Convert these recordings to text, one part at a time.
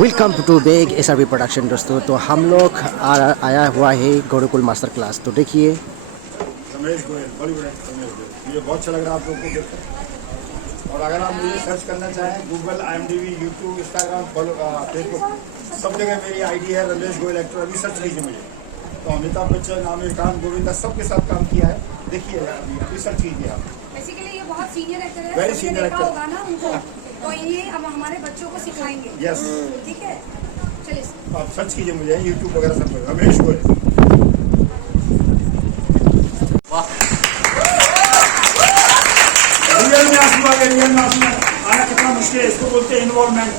Welcome to Beg SRB production दोस्तों। तो हम लोग आया हुआ है गुरुकुल मास्टर क्लास। तो देखिए रमेश गोयल, बॉलीवुड एक्टर रमेश गोयल, मुझे बहुत अच्छा लग रहा है आप लोगों को देखकर। और अगर आप मुझे सर्च करना चाहें Google, IMDb, YouTube, Instagram, Facebook, सब जगह मेरी आईडी है रमेश गोयल एक्टर। अभी सर्च कीजिए मुझे। तो अमिताभ बच्चन, आमिर खान, गोविंदा सबके साथ काम किया है। देखिए अभी सर्च कीजिए आप। बेसिकली ये बहुत सीनियर एक्टर है, वेरी सीनियर एक्टर होगा ना उनको, तो ये अब हमारे बच्चों को सिखाएंगे। यस, ठीक है, चलिए आप सर्च कीजिए मुझे यूट्यूब वगैरह सब पे रमेश गोयल। रियल में आंसू आ गए, रियल में आंसू आना कितना मुश्किल है, इसको बोलते हैं इन्वॉल्वमेंट।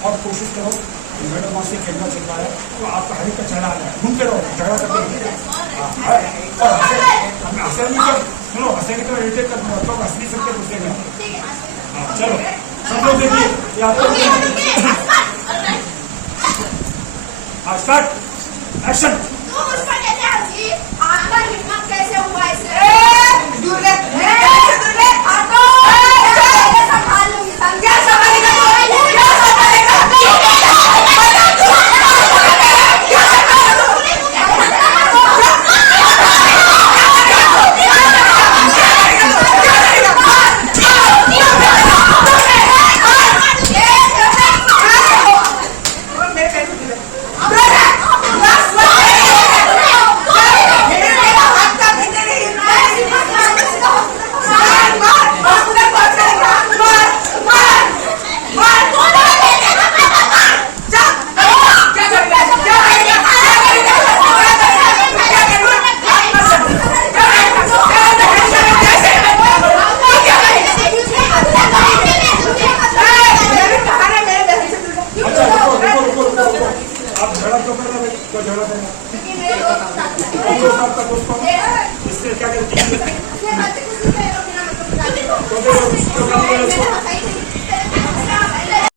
और कोशिश करो कि मैडम वहाँ से खेलना चल रहा है तो आपका हर एक का चेहरा आ जाए, घूमते रहो, झगड़ा करते सुनो, हंसेंगे तो इरिटेट कर दूंगा, तो हंस नहीं सकते दूसरे में। चलो सब लोग देखिए ये आपको स्टार्ट एक्शन। इससे क्या करती है